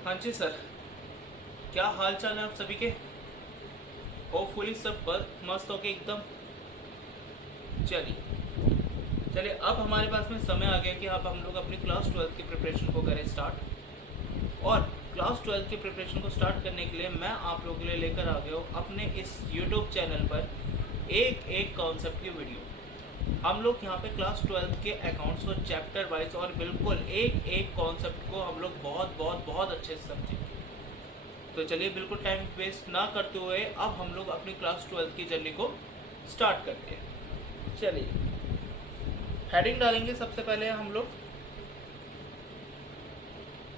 हाँ जी सर, क्या हाल चाल है आप सभी के। होपफुली सब मस्त होके एकदम। चलिए चलिए, अब हमारे पास में समय आ गया कि अब हम लोग अपनी क्लास 12 की प्रिपरेशन को करें स्टार्ट। और क्लास 12 की प्रिपरेशन को स्टार्ट करने के लिए मैं आप लोगों के लिए लेकर आ गया हूँ अपने इस यूट्यूब चैनल पर एक एक कॉन्सेप्ट की वीडियो। हम लोग यहाँ पे क्लास 12 के अकाउंट्स को चैप्टर वाइज और बिल्कुल एक एक कॉन्सेप्ट को हम लोग बहुत बहुत बहुत अच्छे से समझेंगे। तो चलिए, बिल्कुल टाइम वेस्ट ना करते हुए अब हम लोग अपनी क्लास 12 की जर्नी को स्टार्ट करते हैं। चलिए, हेडिंग डालेंगे सबसे पहले हम लोग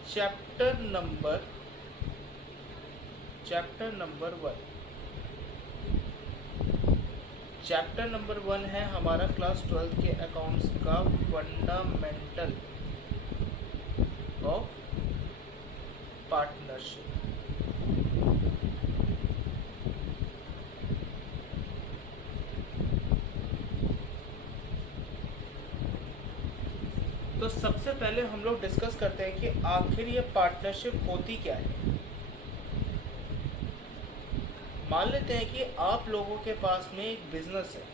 चैप्टर नंबर 1। चैप्टर नंबर 1 है हमारा क्लास 12 के अकाउंट्स का फंडामेंटल ऑफ पार्टनरशिप। तो सबसे पहले हम लोग डिस्कस करते हैं कि आखिर ये पार्टनरशिप होती क्या है। मान लेते हैं कि आप लोगों के पास में एक बिजनेस है।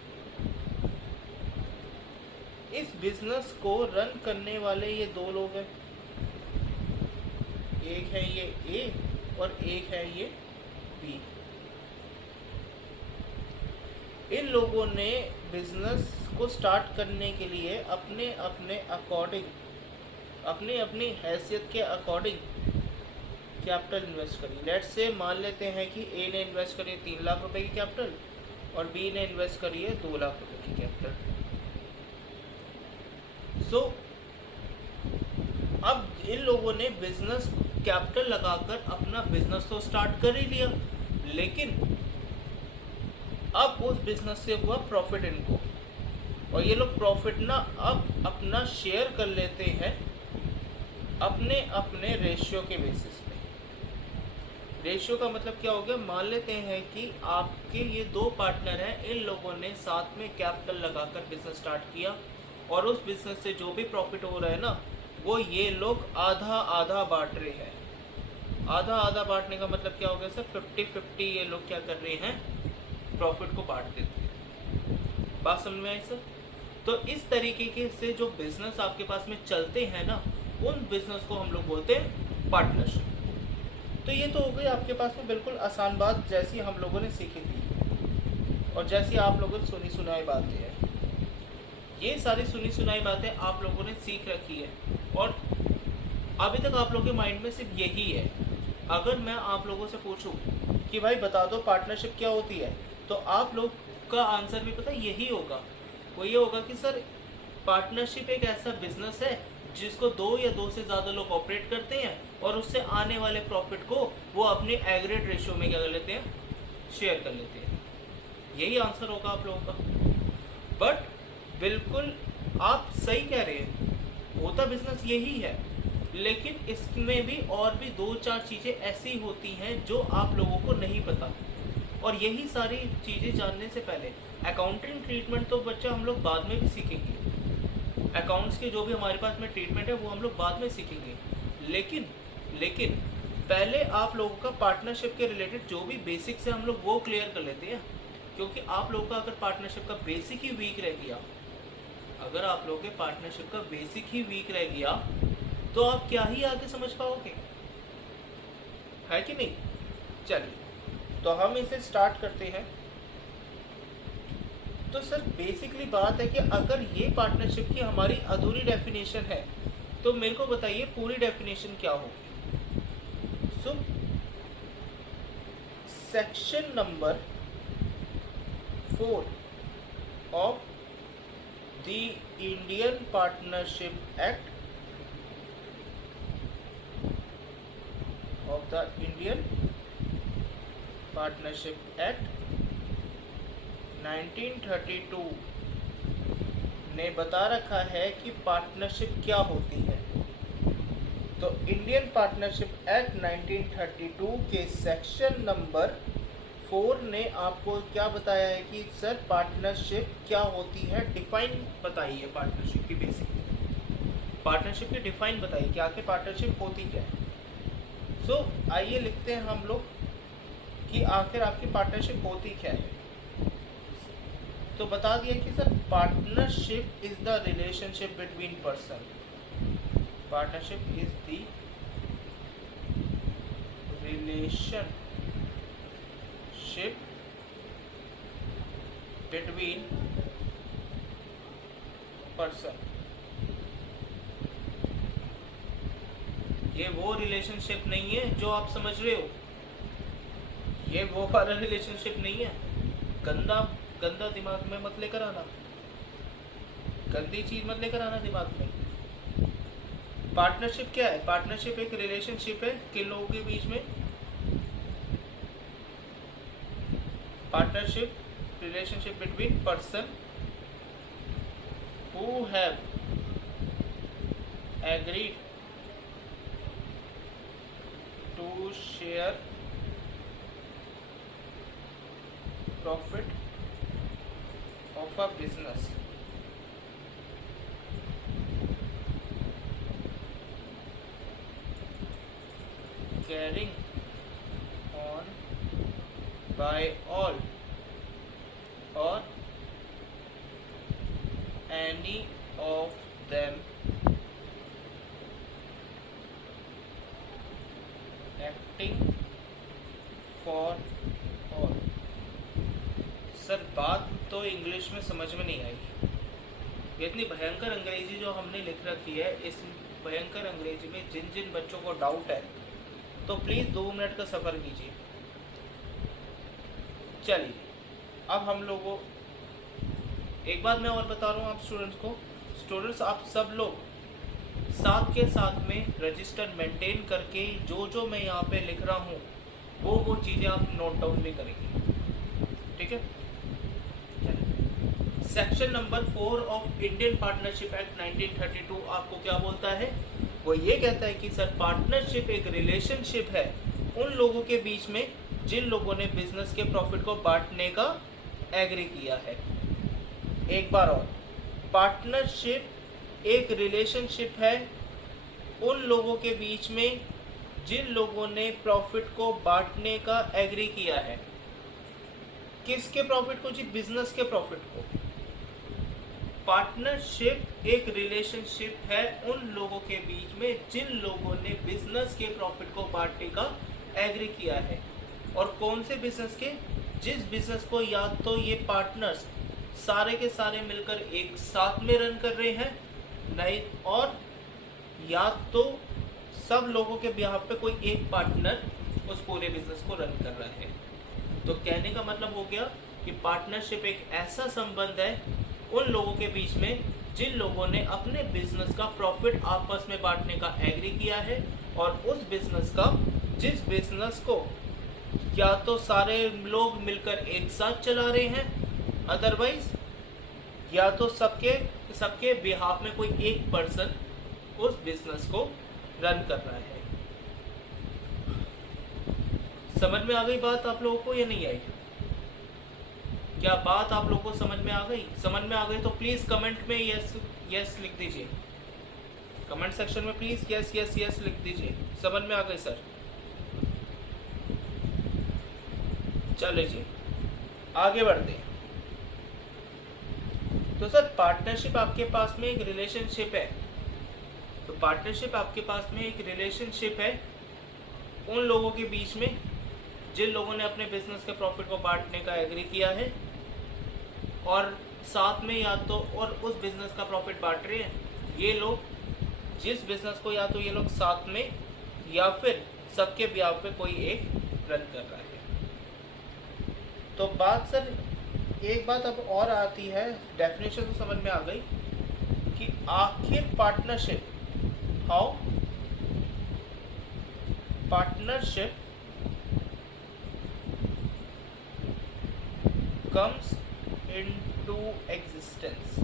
इस बिजनेस को रन करने वाले ये दो लोग हैं, एक है ये ए और एक है ये बी। इन लोगों ने बिजनेस को स्टार्ट करने के लिए अपने अपने अकॉर्डिंग, अपनी अपनी हैसियत के अकॉर्डिंग कैपिटल इन्वेस्ट करी। लेट्स से मान लेते हैं कि ए ने इन्वेस्ट करी 3 लाख रुपए की कैपिटल और बी ने इन्वेस्ट करी है 2 लाख रुपए की कैपिटल। सो अब इन लोगों ने बिजनेस कैपिटल लगाकर अपना बिजनेस तो स्टार्ट कर ही लिया, लेकिन अब उस बिजनेस से हुआ प्रॉफिट इनको, और ये लोग प्रॉफिट ना अब अपना शेयर कर लेते हैं अपने अपने रेशियो के बेसिस पे। रेशियो का मतलब क्या हो गया, मान लेते हैं कि आपके ये 2 पार्टनर हैं, इन लोगों ने साथ में कैपिटल लगाकर बिजनेस स्टार्ट किया और उस बिजनेस से जो भी प्रॉफिट हो रहा है ना, वो ये लोग आधा आधा बांट रहे हैं। आधा आधा बांटने का मतलब क्या हो गया सर, 50-50 ये लोग क्या कर रहे हैं, प्रॉफिट को बांट देते हैं। बात समझ में आई सर। तो इस तरीके से जो बिजनेस आपके पास में चलते हैं ना, उन बिजनेस को हम लोग बोलते हैं पार्टनरशिप। तो ये तो हो गई आपके पास में बिल्कुल आसान बात, जैसी हम लोगों ने सीखी थी और जैसी आप लोगों ने सुनी सुनाई बातें हैं। ये सारी सुनी सुनाई बातें आप लोगों ने सीख रखी है और अभी तक आप लोगों के माइंड में सिर्फ यही है। अगर मैं आप लोगों से पूछूं कि भाई बता दो पार्टनरशिप क्या होती है, तो आप लोग का आंसर भी पता यही होगा। वो ये होगा कि सर पार्टनरशिप एक ऐसा बिजनेस है जिसको 2 या 2 से ज़्यादा लोग ऑपरेट करते हैं और उससे आने वाले प्रॉफिट को वो अपने एग्रीगेट रेशियो में क्या कर लेते हैं, शेयर कर लेते हैं। यही आंसर होगा आप लोगों का। बट बिल्कुल आप सही कह रहे हैं, होता बिजनेस यही है, लेकिन इसमें भी और भी 2-4 चीज़ें ऐसी होती हैं जो आप लोगों को नहीं पता। और यही सारी चीज़ें जानने से पहले अकाउंटिंग ट्रीटमेंट तो बच्चा हम लोग बाद में भी सीखेंगे। अकाउंट्स के जो भी हमारे पास में ट्रीटमेंट है वो हम लोग बाद में सीखेंगे, लेकिन पहले आप लोगों का पार्टनरशिप के रिलेटेड जो भी बेसिक्स है हम लोग वो क्लियर कर लेते हैं। क्योंकि आप लोगों का अगर पार्टनरशिप का बेसिक ही वीक रह गया, अगर आप लोगों के पार्टनरशिप का बेसिक ही वीक रह गया तो आप क्या ही आगे समझ पाओगे, है कि नहीं। चलिए, तो हम इसे स्टार्ट करते हैं। तो सर बेसिकली बात है कि अगर ये पार्टनरशिप की हमारी अधूरी डेफिनेशन है तो मेरे को बताइए पूरी डेफिनेशन क्या होगी। So section number 4 of the Indian partnership act of the Indian partnership act 1932 ने बता रखा है कि पार्टनरशिप क्या होती है। तो इंडियन पार्टनरशिप एक्ट 1932 के सेक्शन नंबर 4 ने आपको क्या बताया है कि सर पार्टनरशिप क्या होती है, डिफाइन बताइए पार्टनरशिप की बेसिक। पार्टनरशिप की डिफाइन बताइए कि आखिर पार्टनरशिप होती क्या है। सो आइए लिखते हैं हम लोग कि आखिर आपकी पार्टनरशिप होती क्या है। तो बता दिया कि sir partnership is the relationship between person. Partnership is the relationship between person. ये वो रिलेशनशिप नहीं है जो आप समझ रहे हो, ये वो वाला रिलेशनशिप नहीं है। गंदा गंदा दिमाग में मत लेकर आना, गंदी चीज मत लेकर आना दिमाग में। पार्टनरशिप क्या है? पार्टनरशिप एक रिलेशनशिप है किन लोगों के बीच में? Partnership relationship between person who have agreed to share profit of a business carrying on by all or any of them acting for all। Sir बात तो इंग्लिश में समझ में नहीं आई। ये इतनी भयंकर अंग्रेजी जो हमने लिख रखी है, इस भयंकर अंग्रेजी में जिन जिन बच्चों को डाउट है तो प्लीज़ 2 मिनट का सफ़र कीजिए। चलिए अब हम लोगों, एक बात मैं और बता रहा हूँ आप स्टूडेंट्स को, स्टूडेंट्स आप सब लोग साथ के साथ में रजिस्टर मेंटेन करके जो जो मैं यहाँ पे लिख रहा हूँ वो चीज़ें आप नोट डाउन भी करेंगे, ठीक है। Section number 4 of Indian partnership act 1932 आपको क्या बोलता है? वो ये कहता है कि सर पार्टनरशिप एक रिलेशनशिप है उन लोगों के बीच में जिन लोगों ने बिजनेस के प्रॉफिट को बांटने का एग्री किया है। एक बार और, पार्टनरशिप एक रिलेशनशिप है उन लोगों के बीच में जिन लोगों ने प्रॉफिट को बांटने का एग्री किया है। किसके प्रॉफिट को जी? बिजनेस के प्रॉफिट को। पार्टनरशिप एक रिलेशनशिप है उन लोगों के बीच में जिन लोगों ने बिजनेस के प्रॉफिट को बांटने का एग्री किया है। और कौन से बिजनेस के? जिस बिजनेस को या तो ये पार्टनर्स सारे के सारे मिलकर एक साथ में रन कर रहे हैं, नहीं, और या तो सब लोगों के बिहाफ पे कोई एक पार्टनर उस पूरे बिजनेस को रन कर रहा है। तो कहने का मतलब हो गया कि पार्टनरशिप एक ऐसा संबंध है उन लोगों के बीच में जिन लोगों ने अपने बिजनेस का प्रॉफिट आपस में बांटने का एग्री किया है, और उस बिजनेस का, जिस बिजनेस को या तो सारे लोग मिलकर एक साथ चला रहे हैं, अदरवाइज या तो सबके बिहाफ में कोई एक पर्सन उस बिजनेस को रन कर रहा है। समझ में आ गई बात आप लोगों को या नहीं आई? क्या बात आप लोगों को समझ में आ गई? समझ में आ गई तो प्लीज कमेंट में यस यस लिख दीजिए। कमेंट सेक्शन में प्लीज यस यस यस लिख दीजिए। समझ में आ गई सर? चलिए जी आगे बढ़ते हैं। तो सर पार्टनरशिप आपके पास में एक रिलेशनशिप है, तो पार्टनरशिप आपके पास में एक रिलेशनशिप है उन लोगों के बीच में जिन लोगों ने अपने बिजनेस के प्रॉफिट को बांटने का एग्री किया है, और साथ में या तो और उस बिजनेस का प्रॉफिट बांट रहे हैं ये लोग, जिस बिजनेस को या तो ये लोग साथ में या फिर सबके ब्याह पे कोई एक रन कर रहा है। तो बात सर एक बात अब और आती है, डेफिनेशन तो समझ में आ गई कि आखिर partnership, how partnership comes into existence,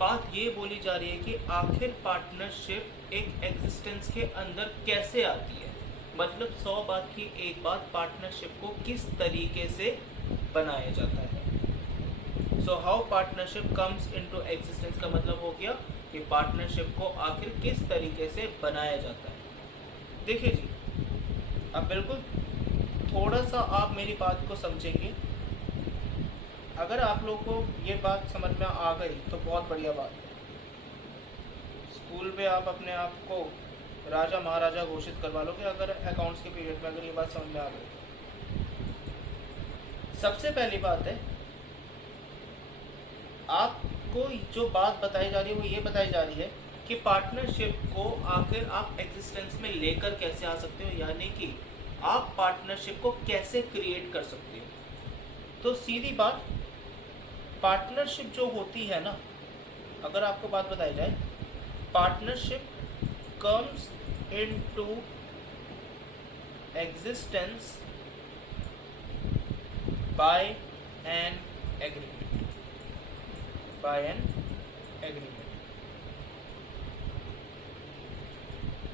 बात ये बोली जा रही है कि आखिर पार्टनरशिप एक एग्जिस्टेंस के अंदर कैसे आती है। मतलब 100 बात की एक बात, पार्टनरशिप को किस तरीके से बनाया जाता है। So how partnership comes into existence का मतलब हो गया कि पार्टनरशिप को आखिर किस तरीके से बनाया जाता है। देखिए जी, अब बिल्कुल थोड़ा सा आप मेरी बात को समझेंगे। अगर आप लोगों को ये बात समझ में आ गई तो बहुत बढ़िया बात है। स्कूल में आप अपने आप को राजा महाराजा घोषित करवा लोगे अगर अकाउंट्स के पीरियड में अगर ये बात समझ में आ गई। सबसे पहली बात है, आपको जो बात बताई जा रही है वो ये बताई जा रही है कि पार्टनरशिप को आखिर आप एग्जिस्टेंस में लेकर कैसे आ सकते हो, यानी कि आप पार्टनरशिप को कैसे क्रिएट कर सकते हो। तो सीधी बात, पार्टनरशिप जो होती है ना, अगर आपको बात बताई जाए, partnership comes into existence by an agreement, by an agreement.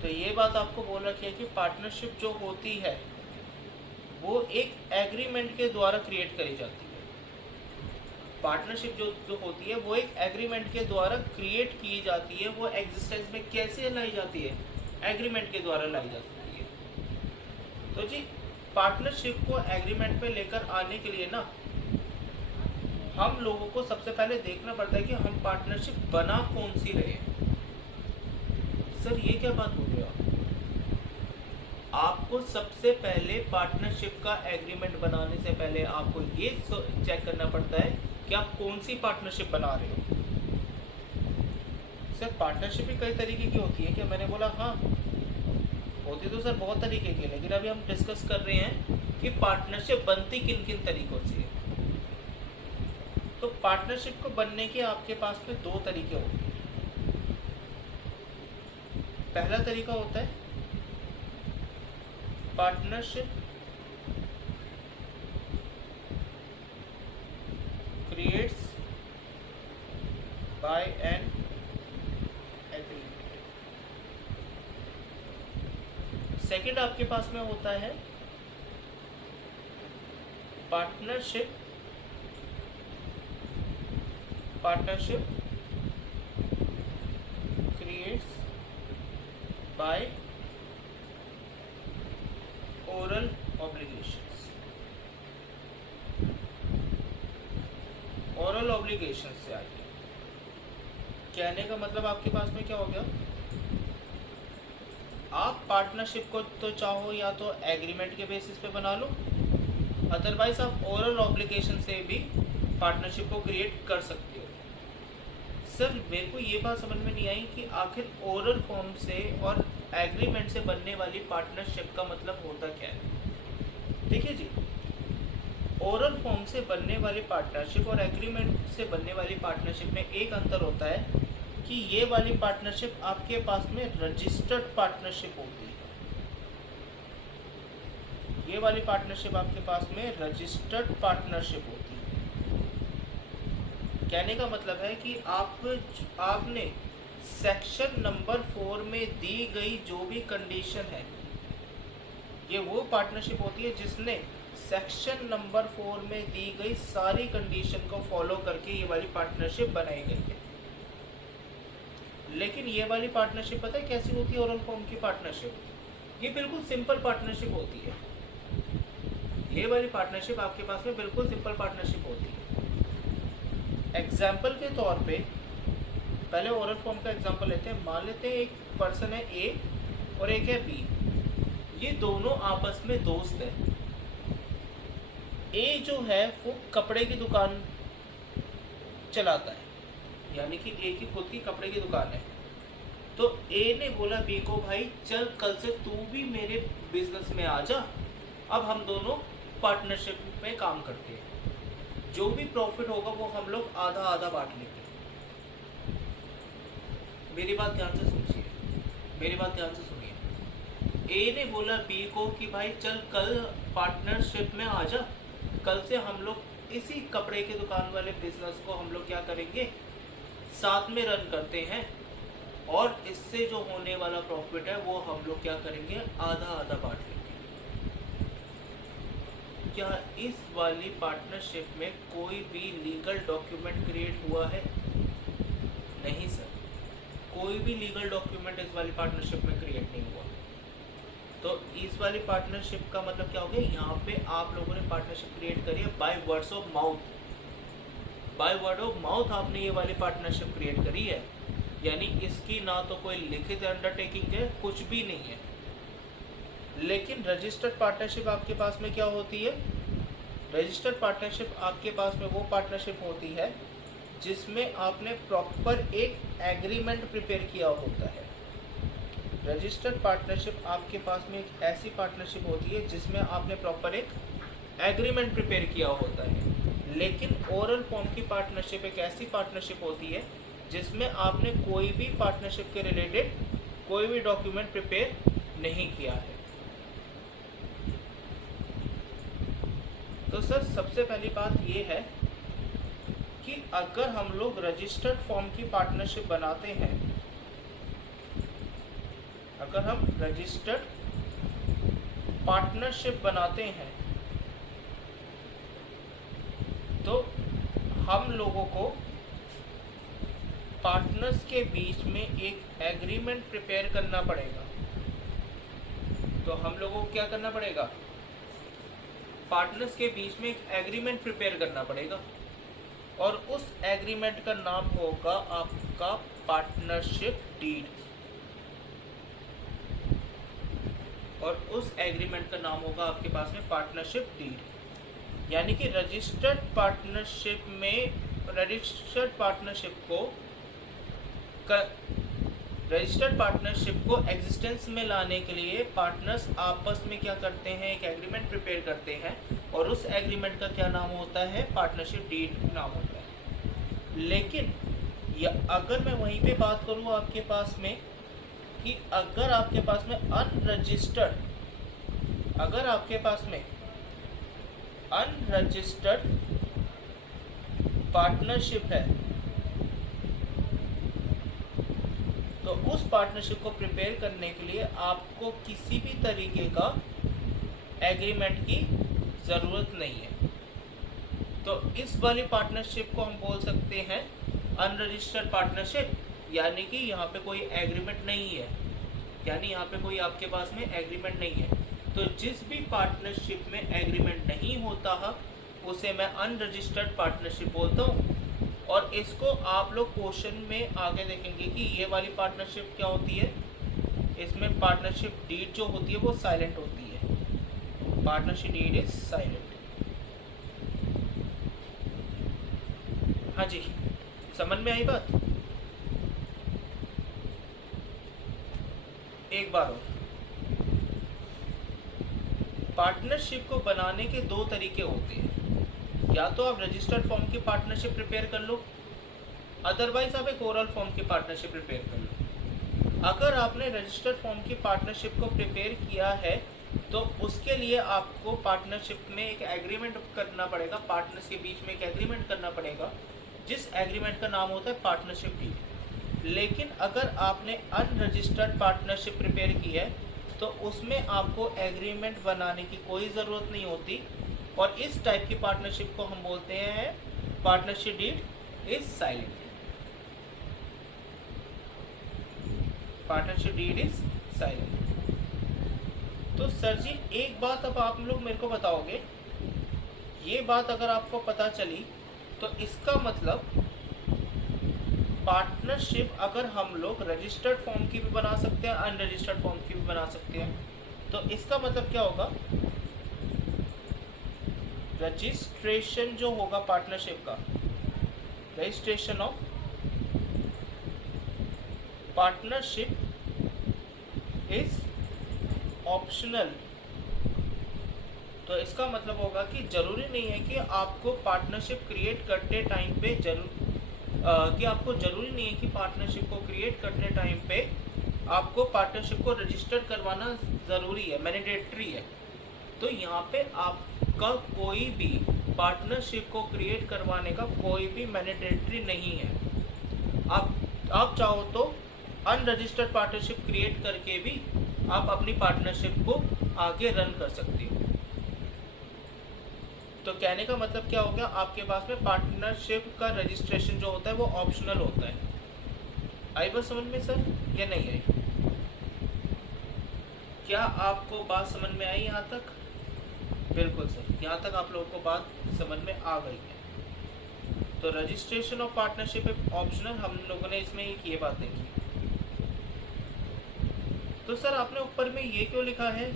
तो ये बात आपको बोल रखी है कि पार्टनरशिप जो होती है वो एक एग्रीमेंट के द्वारा क्रिएट करी जाती है। पार्टनरशिप जो होती है वो एक एग्रीमेंट के द्वारा क्रिएट की जाती है। वो एग्जिस्टेंस में कैसे लाई जाती है? एग्रीमेंट के द्वारा लाई जाती है। तो जी, पार्टनरशिप को एग्रीमेंट पे लेकर आने के लिए ना, हम लोगों को सबसे पहले देखना पड़ता है कि हम पार्टनरशिप बना कौन सी रहे। सर ये क्या बात बोल रहे हो आपको सबसे पहले पार्टनरशिप का एग्रीमेंट बनाने से पहले आपको ये चेक करना पड़ता है कि आप कौन सी पार्टनरशिप बना रहे हो। सर पार्टनरशिप भी कई तरीके की होती है क्या? मैंने बोला हाँ, होती तो सर बहुत तरीके की, लेकिन अभी हम डिस्कस कर रहे हैं कि पार्टनरशिप बनती किन किन तरीकों से है। तो पार्टनरशिप को बनने के आपके पास में दो तरीके होते हैं। पहला तरीका होता है partnership creates by an agreement. Second आपके पास में होता है partnership creates by oral obligations. Oral obligations से आइए, कहने का मतलब आपके पास में क्या हो गया, आप पार्टनरशिप को तो चाहो या तो एग्रीमेंट के बेसिस पे बना लो, अदरवाइज आप ओरल ऑब्लिगेशन से भी पार्टनरशिप को क्रिएट कर सकते हो। सर मेरे को ये बात समझ में नहीं आई कि आखिर ओरल फॉर्म से और एग्रीमेंट से बनने वाली पार्टनरशिप का मतलब होता क्या है। देखिए जी, ओरल फॉर्म से बनने वाली पार्टनरशिप और एग्रीमेंट से बनने वाली पार्टनरशिप में एक अंतर होता है कि ये वाली पार्टनरशिप आपके पास में रजिस्टर्ड पार्टनरशिप होती है। ये वाली पार्टनरशिप आपके पास में रजिस्टर्ड पार्टनरशिप होती है। कहने का मतलब है कि आपने सेक्शन नंबर 4 में दी गई जो भी कंडीशन है, ये वो पार्टनरशिप होती है जिसने सेक्शन नंबर 4 में दी गई सारी कंडीशन को फॉलो करके ये वाली पार्टनरशिप बनाई गई है। लेकिन ये वाली पार्टनरशिप पता है कैसी होती है? ओरल फॉर्म की पार्टनरशिप, ये बिल्कुल सिंपल पार्टनरशिप होती है। ये वाली पार्टनरशिप आपके पास में बिल्कुल सिंपल पार्टनरशिप होती है। एग्जाम्पल के तौर पे पहले ओरल फॉर्म का एग्जाम्पल लेते हैं। मान लेते हैं एक पर्सन है ए और एक है बी, ये दोनों आपस में दोस्त हैं। ए जो है वो कपड़े की दुकान चलाता है, यानी कि ए की खुद की कपड़े की दुकान है। तो ए ने बोला बी को, भाई चल कल से तू भी मेरे बिजनेस में आ जा, अब हम दोनों पार्टनरशिप में काम करते हैं, जो भी प्रॉफिट होगा वो हम लोग आधा आधा बांट लेंगे। मेरी बात ध्यान से सुनिए, मेरी बात ध्यान से सुनिए। ए ने बोला बी को कि भाई चल कल पार्टनरशिप में आ जा, कल से हम लोग इसी कपड़े की दुकान वाले बिजनेस को हम लोग क्या करेंगे, साथ में रन करते हैं, और इससे जो होने वाला प्रॉफिट है वो हम लोग क्या करेंगे, आधा आधा बांट लेंगे। क्या इस वाली पार्टनरशिप में कोई भी लीगल डॉक्यूमेंट क्रिएट हुआ है? नहीं सर, कोई भी लीगल डॉक्यूमेंट इस वाली पार्टनरशिप में क्रिएट नहीं हुआ। तो इस वाली पार्टनरशिप का मतलब क्या हो गया, यहाँ पे आप लोगों ने पार्टनरशिप क्रिएट करी है by words of mouth. By word of mouth आपने ये वाली पार्टनरशिप क्रिएट करी है, यानी इसकी ना तो कोई लिखित अंडरटेकिंग है, कुछ भी नहीं है। लेकिन रजिस्टर्ड पार्टनरशिप आपके पास में क्या होती है? रजिस्टर्ड पार्टनरशिप आपके पास में वो पार्टनरशिप होती है जिसमें आपने प्रॉपर एक एग्रीमेंट प्रिपेयर किया होता है। रजिस्टर्ड पार्टनरशिप आपके पास में एक ऐसी पार्टनरशिप होती है जिसमें आपने प्रॉपर एक एग्रीमेंट प्रिपेयर किया होता है। लेकिन ओरल फॉर्म की पार्टनरशिप एक ऐसी पार्टनरशिप होती है जिसमें आपने कोई भी पार्टनरशिप के रिलेटेड कोई भी डॉक्यूमेंट प्रिपेयर नहीं किया है। तो सर सबसे पहली बात ये है कि अगर हम लोग रजिस्टर्ड फॉर्म की पार्टनरशिप बनाते हैं, अगर हम रजिस्टर्ड पार्टनरशिप बनाते हैं तो हम लोगों को पार्टनर्स के बीच में एक एग्रीमेंट प्रिपेयर करना पड़ेगा। तो हम लोगों को क्या करना पड़ेगा? पार्टनर्स के बीच में एक एग्रीमेंट प्रिपेयर करना पड़ेगा और उस एग्रीमेंट का नाम होगा आपका पार्टनरशिप डीड। और उस एग्रीमेंट का नाम होगा आपके पास में पार्टनरशिप डीड। यानी कि रजिस्टर्ड पार्टनरशिप को एग्जिस्टेंस में लाने के लिए पार्टनर्स आपस में क्या करते हैं? एक एग्रीमेंट प्रिपेयर करते हैं और उस एग्रीमेंट का क्या नाम होता है? पार्टनरशिप डीड नाम होता है। लेकिन अगर मैं वहीं पे बात करूँ आपके पास में कि अगर आपके पास में अनरजिस्टर्ड पार्टनरशिप है तो उस पार्टनरशिप को प्रिपेयर करने के लिए आपको किसी भी तरीके का एग्रीमेंट की ज़रूरत नहीं है। तो इस वाली पार्टनरशिप को हम बोल सकते हैं अनरजिस्टर्ड पार्टनरशिप, यानी कि यहाँ पे कोई एग्रीमेंट नहीं है, यानी यहाँ पे कोई आपके पास में एग्रीमेंट नहीं है। तो जिस भी पार्टनरशिप में एग्रीमेंट नहीं होता है उसे मैं अनरजिस्टर्ड पार्टनरशिप बोलता हूँ। और इसको आप लोग क्वेश्चन में आगे देखेंगे कि ये वाली पार्टनरशिप क्या होती है। इसमें पार्टनरशिप डीड जो होती है वो साइलेंट होती है। Partnership deed is silent. हाँ जी, समझ में आई बात? एक बार और, पार्टनरशिप को बनाने के दो तरीके होते हैं। या तो आप रजिस्टर्ड फॉर्म की पार्टनरशिप प्रिपेयर कर लो, अदरवाइज आप एक ओरल फॉर्म की पार्टनरशिप प्रिपेयर कर लो। अगर आपने रजिस्टर्ड फॉर्म की पार्टनरशिप को प्रिपेयर किया है तो उसके लिए आपको पार्टनरशिप में एक एग्रीमेंट करना पड़ेगा, पार्टनर्स के बीच में एक एग्रीमेंट करना पड़ेगा जिस एग्रीमेंट का नाम होता है पार्टनरशिप डीड। लेकिन अगर आपने अनरजिस्टर्ड पार्टनरशिप प्रिपेयर की है तो उसमें आपको एग्रीमेंट बनाने की कोई ज़रूरत नहीं होती और इस टाइप की पार्टनरशिप को हम बोलते हैं partnership deed is silent. Partnership deed is silent. तो सर जी एक बात अब आप लोग मेरे को बताओगे, ये बात अगर आपको पता चली तो इसका मतलब पार्टनरशिप अगर हम लोग रजिस्टर्ड फॉर्म की भी बना सकते हैं, अनरजिस्टर्ड फॉर्म की भी बना सकते हैं। तो इसका मतलब क्या होगा, रजिस्ट्रेशन जो होगा पार्टनरशिप का, registration of partnership is optional. तो इसका मतलब होगा कि जरूरी नहीं है कि आपको पार्टनरशिप क्रिएट करते टाइम पे जरूरी नहीं है कि पार्टनरशिप को क्रिएट करते टाइम पे आपको पार्टनरशिप को रजिस्टर करवाना ज़रूरी है, मैंडेटरी है। तो यहाँ पे आपका कोई भी पार्टनरशिप को क्रिएट करवाने का कोई भी मैंडेटरी नहीं है। आप चाहो तो अनरजिस्टर्ड पार्टनरशिप क्रिएट करके भी आप अपनी पार्टनरशिप को आगे रन कर सकते हो। तो कहने का मतलब क्या हो गया, आपके पास में पार्टनरशिप का रजिस्ट्रेशन जो होता है वो ऑप्शनल होता है। आई बात समझ में सर या नहीं आई? क्या आपको बात समझ में आई यहाँ तक? बिल्कुल सर, यहाँ तक आप लोगों को बात समझ में आ गई है। तो रजिस्ट्रेशन ऑफ पार्टनरशिप ऑप्शनल, हम लोगों ने इसमें एक ये बात देखी। तो सर आपने ऊपर में ये क्यों लिखा है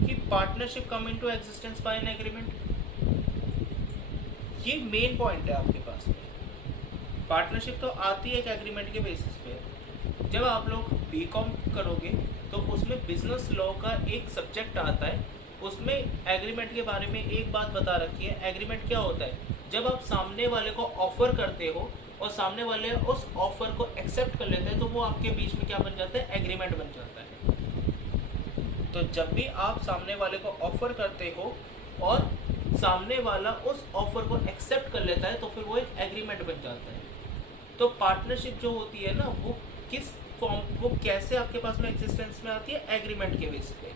कि partnership come into existence by an agreement? ये मेन पॉइंट है आपके पास में। पार्टनरशिप तो आती है एक एग्रीमेंट के बेसिस पे। जब आप लोग बीकॉम करोगे तो उसमें बिजनेस लॉ का एक सब्जेक्ट आता है, उसमें एग्रीमेंट के बारे में एक बात बता रखी है। एग्रीमेंट क्या होता है? जब आप सामने वाले को ऑफर करते हो और सामने वाले उस ऑफर को एक्सेप्ट कर लेते हैं तो वो आपके बीच में क्या बन जाता है? एग्रीमेंट बन जाता है। तो जब भी आप सामने वाले को ऑफर करते हो और सामने वाला उस ऑफर को एक्सेप्ट कर लेता है तो फिर वो एक एग्रीमेंट बन जाता है। तो पार्टनरशिप जो होती है ना, वो किस फॉर्म, वो कैसे आपके पास में एग्जिस्टेंस में आती है? एग्रीमेंट के बेसिस पे।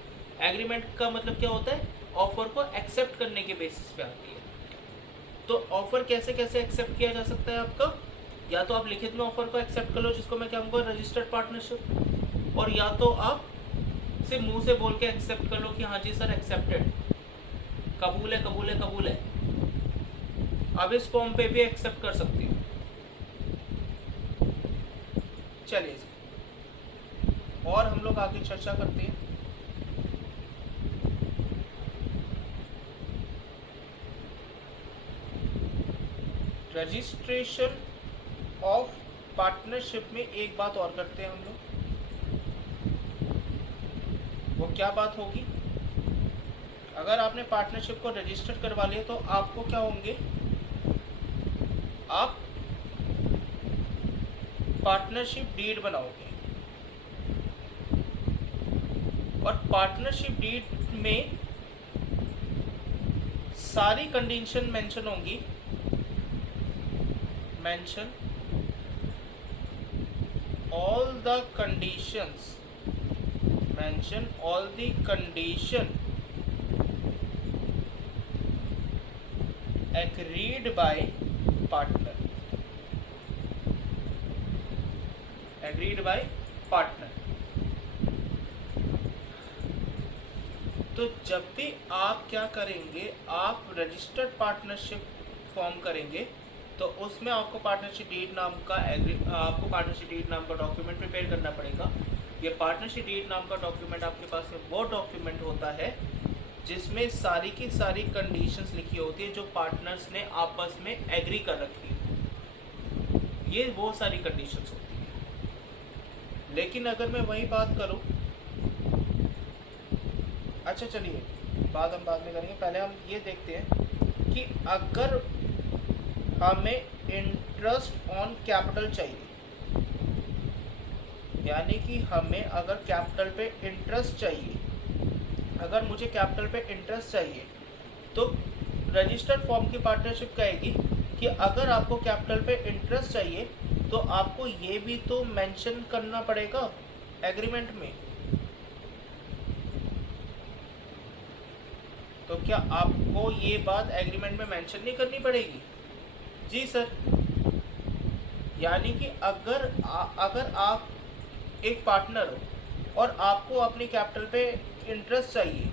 एग्रीमेंट का मतलब क्या होता है? ऑफर को एक्सेप्ट करने के बेसिस पे आती है। तो ऑफर कैसे कैसे एक्सेप्ट किया जा सकता है आपका? या तो आप लिखित में ऑफर को एक्सेप्ट कर लो, जिसको मैं क्या कहूँगा? Registered partnership. और या तो आप सिर्फ मुंह से बोल के एक्सेप्ट कर लो कि हाँ जी सर एक्सेप्टेड, कबूल है कबूल है कबूल है। अब इस फॉर्म पे भी एक्सेप्ट कर सकती हूँ। चलिए और हम लोग आगे चर्चा करते हैं। रजिस्ट्रेशन ऑफ पार्टनरशिप में एक बात और करते हैं हम लोग। वो क्या बात होगी? अगर आपने पार्टनरशिप को रजिस्टर करवा लिया तो आपको क्या होंगे? आप पार्टनरशिप डीड बनाओगे और पार्टनरशिप डीड में सारी कंडीशन मेंशन होंगी। Mention all the conditions, mention all the condition agreed by partner, agreed by partner। तो जब भी आप क्या करेंगे, आप रजिस्टर्ड पार्टनरशिप फॉर्म करेंगे तो उसमें आपको पार्टनरशिप डीड नाम का आपको पार्टनरशिप डीड नाम का डॉक्यूमेंट प्रिपेयर करना पड़ेगा। ये पार्टनरशिप डीड नाम का डॉक्यूमेंट आपके पास में वो डॉक्यूमेंट होता है जिसमें सारी की सारी कंडीशंस लिखी होती है जो पार्टनर्स ने आपस में एग्री कर रखी है। ये वो सारी कंडीशंस होती है। लेकिन अगर मैं वही बात करूं, अच्छा चलिए बात हम बाद में करेंगे, पहले हम ये देखते हैं कि अगर हमें इंटरेस्ट ऑन कैपिटल चाहिए, यानी कि हमें अगर कैपिटल पे इंटरेस्ट चाहिए, अगर मुझे कैपिटल पे इंटरेस्ट चाहिए तो रजिस्टर्ड फॉर्म की पार्टनरशिप कहेगी कि अगर आपको कैपिटल पे इंटरेस्ट चाहिए तो आपको ये भी तो मेंशन करना पड़ेगा एग्रीमेंट में। तो क्या आपको ये बात एग्रीमेंट में मेंशन नहीं करनी पड़ेगी? जी सर। यानी कि अगर आप एक पार्टनर हो और आपको अपनी कैपिटल पे इंटरेस्ट चाहिए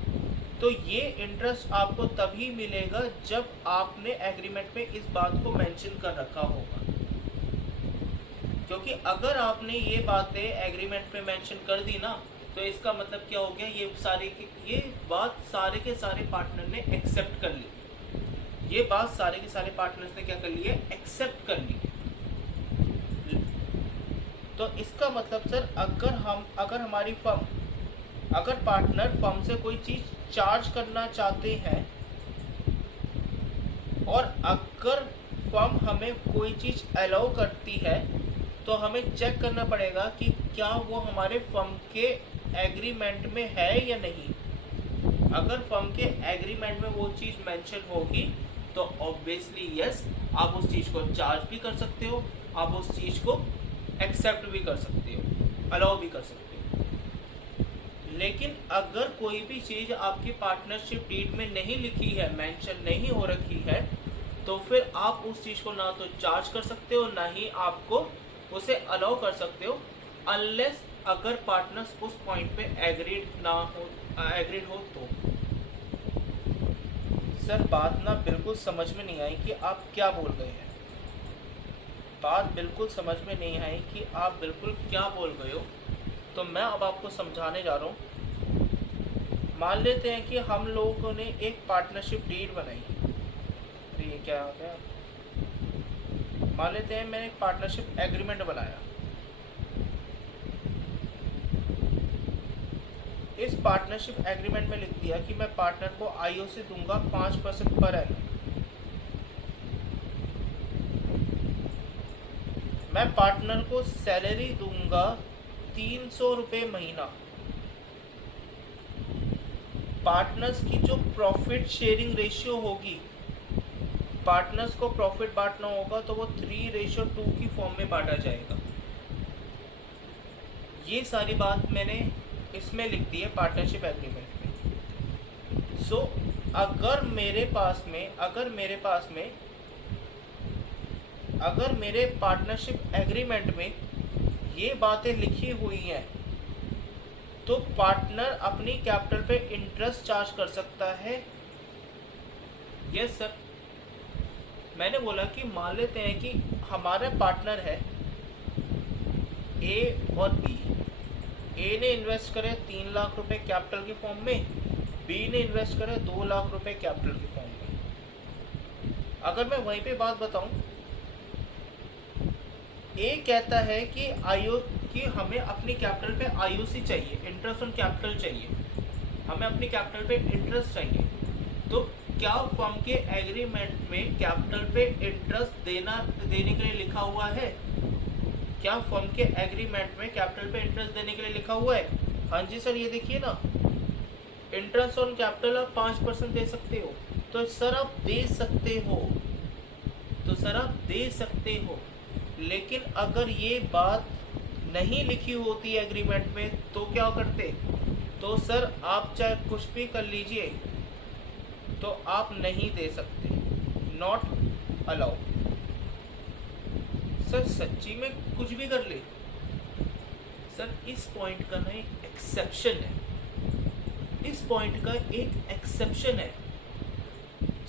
तो ये इंटरेस्ट आपको तभी मिलेगा जब आपने एग्रीमेंट में इस बात को मेंशन कर रखा होगा। क्योंकि अगर आपने ये बातें एग्रीमेंट में मेंशन कर दी ना तो इसका मतलब क्या हो गया, ये बात सारे के सारे पार्टनर ने एक्सेप्ट कर ली। ये बात सारे के सारे पार्टनर्स ने क्या कर ली है? एक्सेप्ट कर ली। तो इसका मतलब सर अगर हमारी फर्म, अगर पार्टनर फर्म से कोई चीज चार्ज करना चाहते हैं और अगर फर्म हमें कोई चीज अलाउ करती है तो हमें चेक करना पड़ेगा कि क्या वो हमारे फर्म के एग्रीमेंट में है या नहीं। अगर फर्म के एग्रीमेंट में वो चीज मेंशन होगी तो ऑब्वियसली यस, आप उस चीज को चार्ज भी कर सकते हो, आप उस चीज को एक्सेप्ट भी कर सकते हो, अलाउ भी कर सकते हो। लेकिन अगर कोई भी चीज़ आपकी पार्टनरशिप डीड में नहीं लिखी है, मेंशन नहीं हो रखी है, तो फिर आप उस चीज़ को ना तो चार्ज कर सकते हो, ना ही आपको उसे अलाउ कर सकते हो, अनलेस अगर पार्टनर्स उस पॉइंट पे एग्रीड हो तो। सर बात ना बिल्कुल समझ में नहीं आई कि आप क्या बोल रहे हैं। बात बिल्कुल समझ में नहीं आई कि आप बिल्कुल क्या बोल गए हो। तो मैं अब आपको समझाने जा रहा हूँ। मान लेते हैं कि हम लोगों ने एक पार्टनरशिप डीड बनाई। तो ये क्या आ गया? मान लेते हैं मैंने एक पार्टनरशिप एग्रीमेंट बनाया। इस पार्टनरशिप एग्रीमेंट में लिख दिया कि मैं पार्टनर को आईओसी दूंगा 5% पर एनम। मैं पार्टनर को सैलरी दूंगा 300 रुपये महीना। पार्टनर्स की जो प्रॉफिट शेयरिंग रेशियो होगी, पार्टनर्स को प्रॉफिट बांटना होगा तो वो 3:2 की फॉर्म में बांटा जाएगा। ये सारी बात मैंने इसमें लिख दी है पार्टनरशिप एग्रीमेंट में। सो अगर मेरे पार्टनरशिप एग्रीमेंट में ये बातें लिखी हुई हैं, तो पार्टनर अपनी कैपिटल पे इंटरेस्ट चार्ज कर सकता है। यस सर, मैंने बोला कि मान लेते हैं कि हमारा पार्टनर है ए और बी। ए ने इन्वेस्ट करे 3 लाख रुपए कैपिटल की फॉर्म में, बी ने इन्वेस्ट करे 2 लाख रुपए कैपिटल की फॉर्म में। अगर मैं वहीं पे बात बताऊं, ए कहता है कि हमें अपनी कैपिटल पे आईओसी चाहिए, इंटरेस्ट ऑन कैपिटल चाहिए, हमें अपनी कैपिटल पे इंटरेस्ट चाहिए। तो क्या फर्म के एग्रीमेंट में कैपिटल पे इंटरेस्ट देने के लिए लिखा हुआ है? क्या फर्म के एग्रीमेंट में कैपिटल पे इंटरेस्ट देने के लिए लिखा हुआ है? हाँ जी सर, ये देखिए ना, इंटरेस्ट ऑन कैपिटल आप 5% दे सकते हो। तो सर आप दे सकते हो, लेकिन अगर ये बात नहीं लिखी होती एग्रीमेंट में तो क्या करते? तो सर आप चाहे कुछ भी कर लीजिए, तो आप नहीं दे सकते, नॉट अलाउ। सर सच्ची में कुछ भी कर ले? सर इस पॉइंट का ना एक एक्सेप्शन है,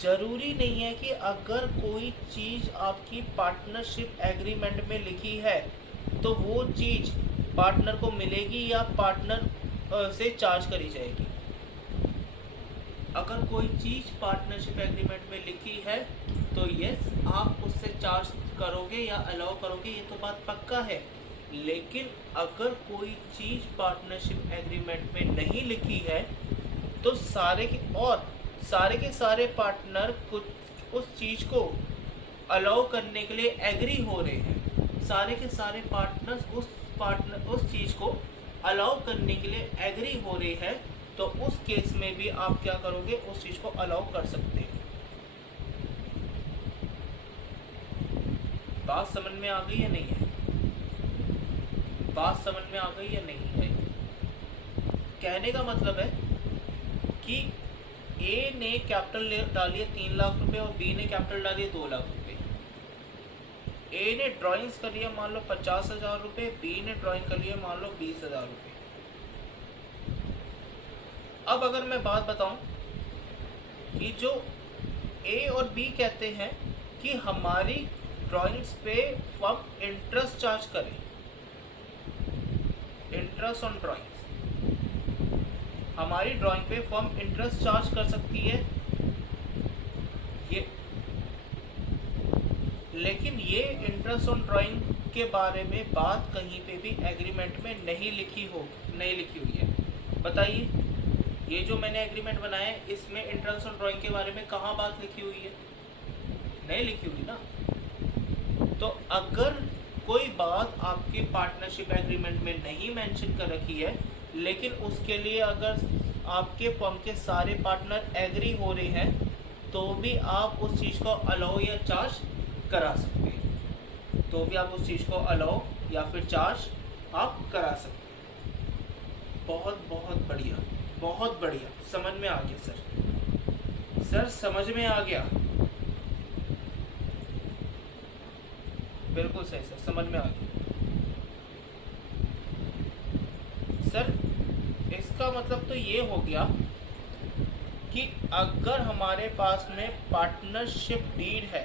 जरूरी नहीं है कि अगर कोई चीज आपकी पार्टनरशिप एग्रीमेंट में लिखी है तो वो चीज पार्टनर को मिलेगी या पार्टनर से चार्ज करी जाएगी। अगर कोई चीज पार्टनरशिप एग्रीमेंट में लिखी है तो यस, आप उससे चार्ज करोगे या अलाउ करोगे, ये तो बात पक्का है। लेकिन अगर कोई चीज पार्टनरशिप एग्रीमेंट में नहीं लिखी है तो सारे के सारे पार्टनर कुछ उस चीज को अलाउ करने के लिए एग्री हो रहे हैं। सारे के सारे पार्टनर्स उस चीज को अलाउ करने के लिए एग्री हो रहे हैं, तो उस केस में भी आप क्या करोगे? उस चीज को अलाउ कर सकते हैं। बात समझ में आ गई या नहीं है? बात समझ में आ गई या नहीं है? कहने का मतलब है कि ए ने कैपिटल डाली है 3 लाख रुपए और बी ने कैपिटल डाली है 2 लाख रुपए। ए ने ड्राइंग्स कर लिया मान लो 50,000 रुपए, बी ने ड्राइंग कर लिया मान लो 20,000 रुपए। अब अगर मैं बात बताऊं कि जो ए और बी कहते हैं कि हमारी ड्राइंग्स पे फर्म इंटरेस्ट चार्ज करे, इंटरेस्ट ऑन ड्राइंग्स, हमारी ड्राइंग पे फर्म इंटरेस्ट चार्ज कर सकती है ये, लेकिन ये इंटरेस्ट ऑन ड्राइंग के बारे में बात कहीं पे भी एग्रीमेंट में नहीं लिखी हुई है। बताइए, ये जो मैंने एग्रीमेंट बनाया है इसमें इंटरेस्ट ऑन ड्राइंग के बारे में कहाँ बात लिखी हुई है? नहीं लिखी हुई ना। तो अगर कोई बात आपके पार्टनरशिप एग्रीमेंट में नहीं मेंशन कर रखी है, लेकिन उसके लिए अगर आपके फर्म के सारे पार्टनर एग्री हो रहे हैं, तो भी आप उस चीज़ को अलाउ या चार्ज करा सकते हैं। आप उस चीज़ को अलाउ या फिर चार्ज आप करा सकते हैं। बहुत बहुत बढ़िया, बहुत बढ़िया, समझ में आ गया सर। सर समझ में आ गया, बिल्कुल सही सर, समझ में आ गया सर। इसका मतलब तो ये हो गया कि अगर हमारे पास में पार्टनरशिप डीड है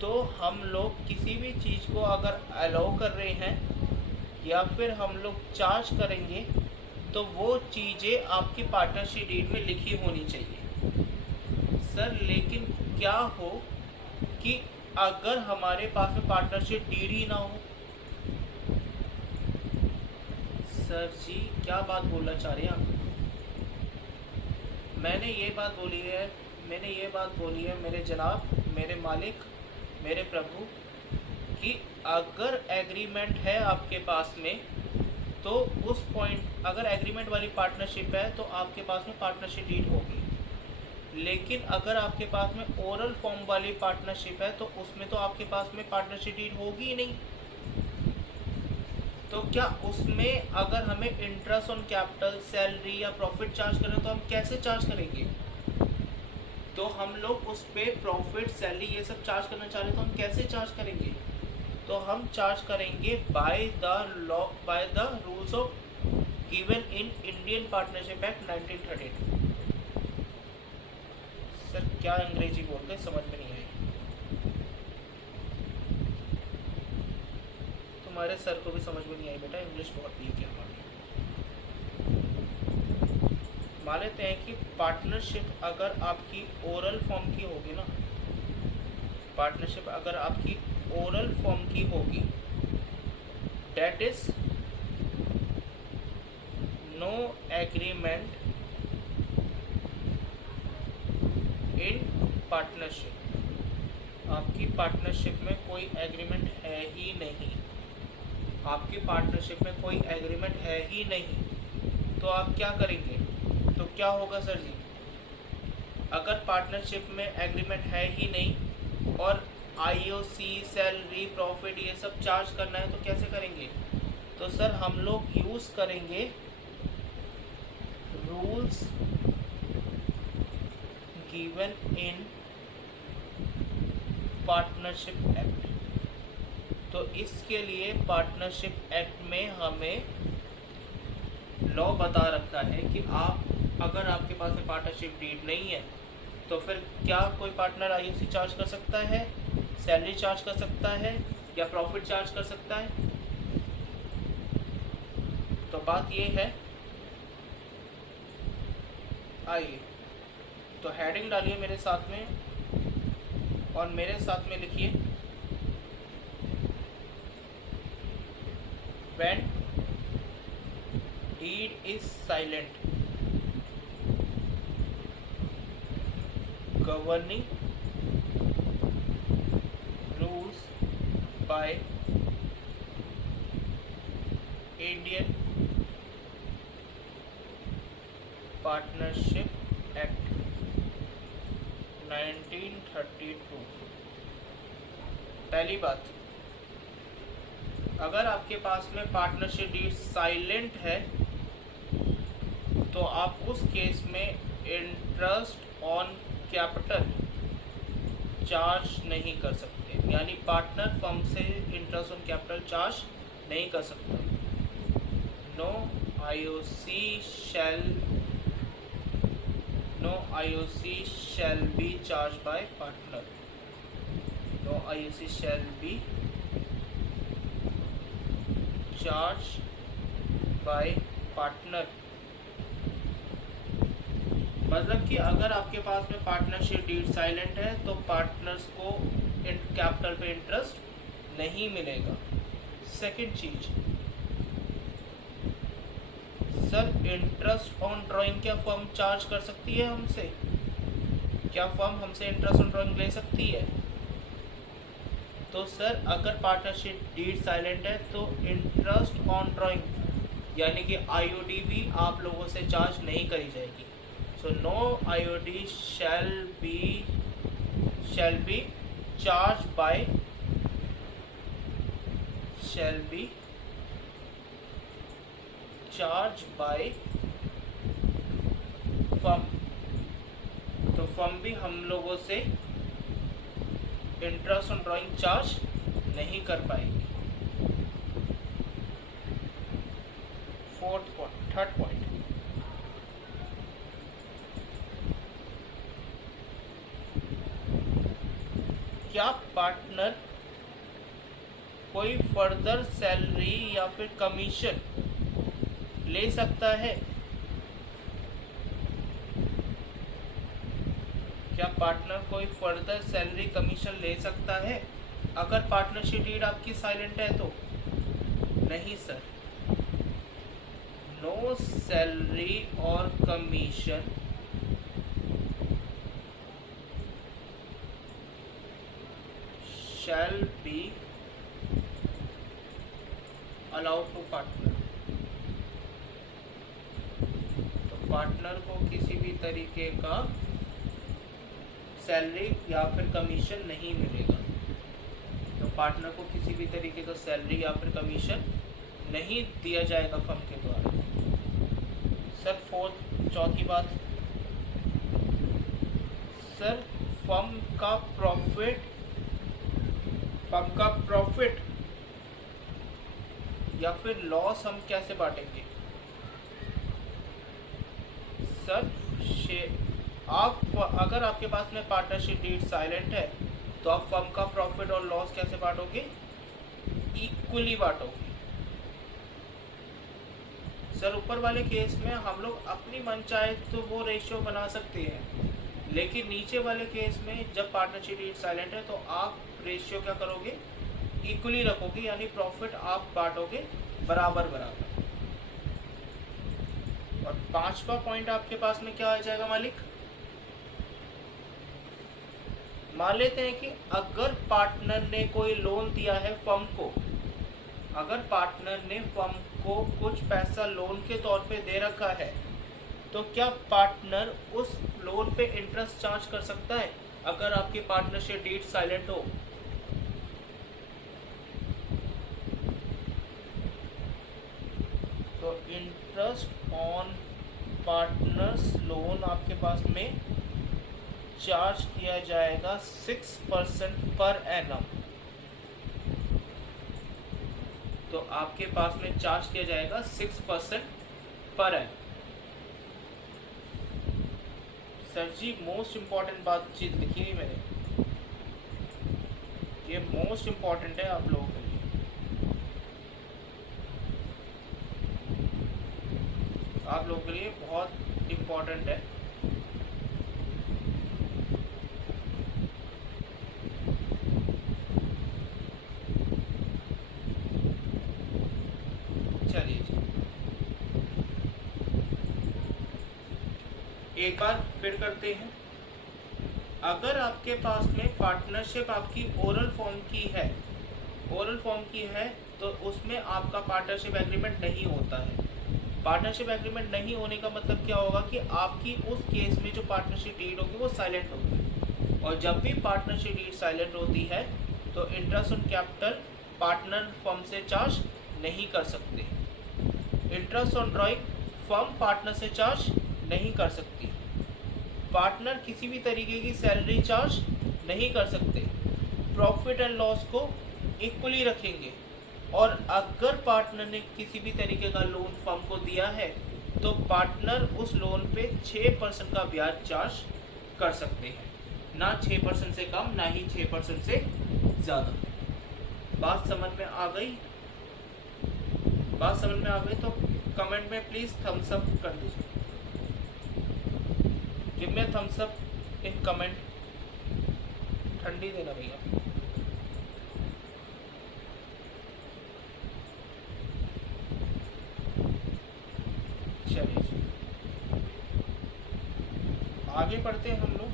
तो हम लोग किसी भी चीज़ को अगर अलाउ कर रहे हैं या फिर हम लोग चार्ज करेंगे तो वो चीज़ें आपकी पार्टनरशिप डीड में लिखी होनी चाहिए सर। लेकिन क्या हो कि अगर हमारे पास में पार्टनरशिप डीड ही ना हो। सर जी क्या बात बोलना चाह रहे हैं आप? मैंने ये बात बोली है मेरे जनाब, मेरे मालिक, मेरे प्रभु, कि अगर एग्रीमेंट है आपके पास में तो उस पॉइंट, अगर एग्रीमेंट वाली पार्टनरशिप है तो आपके पास में पार्टनरशिप डीड होगी। लेकिन अगर आपके पास में ओरल फॉर्म वाली पार्टनरशिप है तो उसमें तो आपके पास में पार्टनरशिप डीड होगी ही नहीं। तो क्या उसमें अगर हमें इंटरेस्ट ऑन कैपिटल, सैलरी या प्रॉफिट चार्ज करें तो हम कैसे चार्ज करेंगे? तो हम लोग उस पर प्रॉफिट, सैलरी ये सब चार्ज करना चाह रहे तो हम कैसे चार्ज करेंगे? तो हम चार्ज करेंगे by the law, by the rules of given in Indian partnership act 1932। Sir क्या अंग्रेजी बोलते हैं, समझ में नहीं आई। तुम्हारे सर को भी समझ में नहीं आई बेटा, इंग्लिश बहुत वीक है हमारी। मान लेते हैं कि पार्टनरशिप अगर आपकी ओरल फॉर्म की होगी ना, पार्टनरशिप अगर आपकी ओरल फॉर्म की होगी, that is no agreement in partnership. आपकी पार्टनरशिप में कोई एग्रीमेंट है ही नहीं, आपकी पार्टनरशिप में कोई एग्रीमेंट है ही नहीं, तो आप क्या करेंगे? तो क्या होगा सर जी? अगर पार्टनरशिप में एग्रीमेंट है ही नहीं और आईओसी, सैलरी, प्रॉफिट ये सब चार्ज करना है तो कैसे करेंगे? तो सर हम लोग यूज़ करेंगे rules given in partnership act. तो इसके लिए पार्टनरशिप एक्ट में हमें लॉ बता रखा है कि आप, अगर आपके पास में पार्टनरशिप डीड नहीं है तो फिर क्या कोई पार्टनर आईओसी चार्ज कर सकता है, सैलरी चार्ज कर सकता है या प्रॉफिट चार्ज कर सकता है? तो बात ये है, आइए तो हेडिंग डालिए मेरे साथ में और मेरे साथ में लिखिए when deed is silent, governing rules by Indian Partnership Act 1932। पहली बात, अगर आपके पास में पार्टनरशिप डीड साइलेंट है तो आप उस केस में इंटरेस्ट ऑन कैपिटल चार्ज नहीं कर सकते, यानी पार्टनर फर्म से इंटरेस्ट ऑन कैपिटल चार्ज नहीं कर सकता। No IOC shall be charge by partner. No IOC shall be charge by partner. मतलब कि अगर आपके पास में पार्टनरशिप डीड साइलेंट है तो पार्टनर्स को कैपिटल पे इंटरेस्ट नहीं मिलेगा। सेकंड चीज, सर इंटरेस्ट ऑन ड्राइंग क्या फर्म चार्ज कर सकती है हमसे? क्या फर्म हमसे इंटरेस्ट ऑन ड्राइंग ले सकती है? तो सर अगर पार्टनरशिप डीड साइलेंट है तो इंटरेस्ट ऑन ड्राइंग यानी कि आईओडी भी आप लोगों से चार्ज नहीं करी जाएगी। So no IOD shall be charge by charge by firm, तो फर्म भी हम लोगों से इंटरेस्ट ऑन ड्राइंग चार्ज नहीं कर पाएगी। थर्ड पॉइंट, क्या पार्टनर कोई फर्दर सैलरी या फिर कमीशन ले सकता है? क्या पार्टनर कोई फर्दर सैलरी कमीशन ले सकता है अगर पार्टनरशिप डीड आपकी साइलेंट है तो? नहीं sir, no salary or commission shall be allowed to partner. तो पार्टनर को किसी भी तरीके का सैलरी या फिर कमीशन नहीं मिलेगा। तो पार्टनर को किसी भी तरीके का सैलरी या फिर कमीशन नहीं दिया जाएगा फर्म के द्वारा। सर चौथी बात, सर फर्म का प्रॉफिट या फिर लॉस हम कैसे बांटेंगे? सर अगर आपके पास में पार्टनरशिप डीड साइलेंट है तो आप फर्म का प्रॉफिट और लॉस कैसे बांटोगे? इक्वली बांटोगे। सर ऊपर वाले केस में हम लोग अपनी मनचाहे तो वो रेशियो बना सकते हैं, लेकिन नीचे वाले केस में जब पार्टनरशिप डीड साइलेंट है तो आप रेशियो क्या करोगे? इक्वली रखोगे, यानी प्रॉफिट आप बांटोगे बराबर बराबर। और पांचवा पॉइंट आपके पास में क्या आ जाएगा मालिक? मान लेते हैं कि अगर पार्टनर ने कोई लोन दिया है फर्म को, अगर पार्टनर ने फर्म को कुछ पैसा लोन के तौर पे दे रखा है, तो क्या पार्टनर उस लोन पे इंटरेस्ट चार्ज कर सकता है अगर आपकी पार्टनरशिप डीड साइलेंट हो? तो इंटरेस्ट ऑन पार्टनर्स लोन आपके पास में चार्ज किया जाएगा 6% पर एनम। तो आपके पास में चार्ज किया जाएगा 6% पर एनम। सर जी मोस्ट इम्पॉर्टेंट बातचीत लिखी हुई मैंने, ये मोस्ट इम्पॉर्टेंट है आप लोगों के लिए। आप लोगों के लिए बहुत इम्पॉर्टेंट है। चलिए एक बार फिर करते हैं। अगर आपके पास में पार्टनरशिप आपकी ओरल फॉर्म की है तो उसमें आपका पार्टनरशिप एग्रीमेंट नहीं होता है। पार्टनरशिप एग्रीमेंट नहीं होने का मतलब क्या होगा कि आपकी उस केस में जो पार्टनरशिप डीड होगी वो साइलेंट होगी, और जब भी पार्टनरशिप डीड साइलेंट होती है तो interest on capital partner firm से चार्ज नहीं कर सकते। Interest on drawing firm partner से चार्ज नहीं कर सकती। पार्टनर किसी भी तरीके की सैलरी चार्ज नहीं कर सकते। प्रॉफिट एंड लॉस को इक्वली रखेंगे, और अगर पार्टनर ने किसी भी तरीके का लोन फर्म को दिया है तो पार्टनर उस लोन पे 6% का ब्याज चार्ज कर सकते हैं, ना 6% से कम ना ही 6% से ज़्यादा। बात समझ में आ गई? तो कमेंट में प्लीज़ थम्स अप कर दीजिए। Give me thumbs up in comment. ठंडी देना भैया। चलिए आगे बढ़ते हैं हम लोग।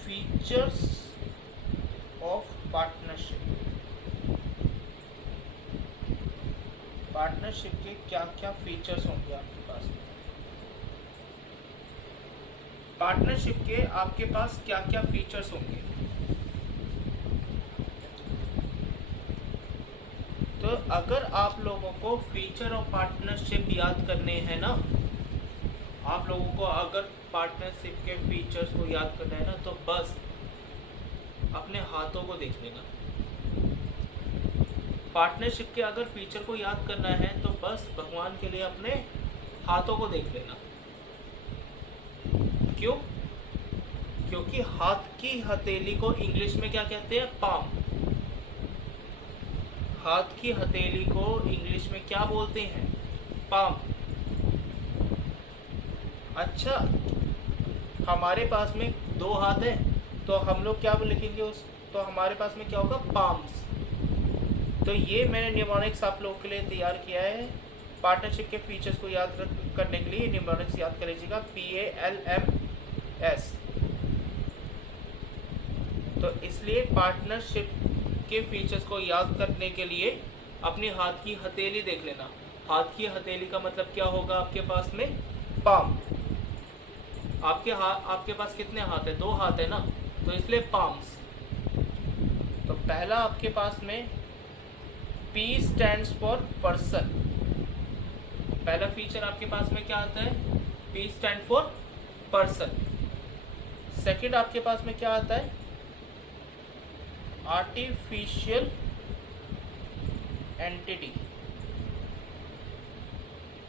Features of partnership. क्या क्या फीचर्स होंगे आपके पास में, पार्टनरशिप के आपके पास क्या क्या फीचर्स होंगे। तो अगर आप लोगों को फीचर ऑफ पार्टनरशिप याद करने हैं ना, आप लोगों को अगर पार्टनरशिप के फीचर्स को याद करना है ना, तो बस अपने हाथों को देख लेना। पार्टनरशिप के अगर फीचर को याद करना है तो बस भगवान के लिए अपने हाथों को देख लेना। क्यों? क्योंकि हाथ की हथेली को इंग्लिश में क्या कहते हैं? पाम। हाथ की हथेली को इंग्लिश में क्या बोलते हैं? पाम। अच्छा, हमारे पास में दो हाथ हैं तो हम लोग क्या लिखेंगे उस, तो हमारे पास में क्या होगा? पाम्स। तो ये मैंने न्यूमोनिक्स आप लोगों के लिए तैयार किया है। पार्टनरशिप के फीचर्स को याद करने के लिए न्यूमोनिक्स याद कर लीजिएगा, PALMS। तो इसलिए पार्टनरशिप के फीचर्स को याद करने के लिए अपनी हाथ की हथेली देख लेना। हाथ की हथेली का मतलब क्या होगा आपके पास में? पाम। आपके पास कितने हाथ है? दो हाथ है ना, तो इसलिए पाम्स। तो पहला आपके पास में P स्टैंड्स फॉर पर्सन। पहला फीचर आपके पास में क्या आता है? P stand for person. Second आपके पास में क्या आता है? Artificial entity.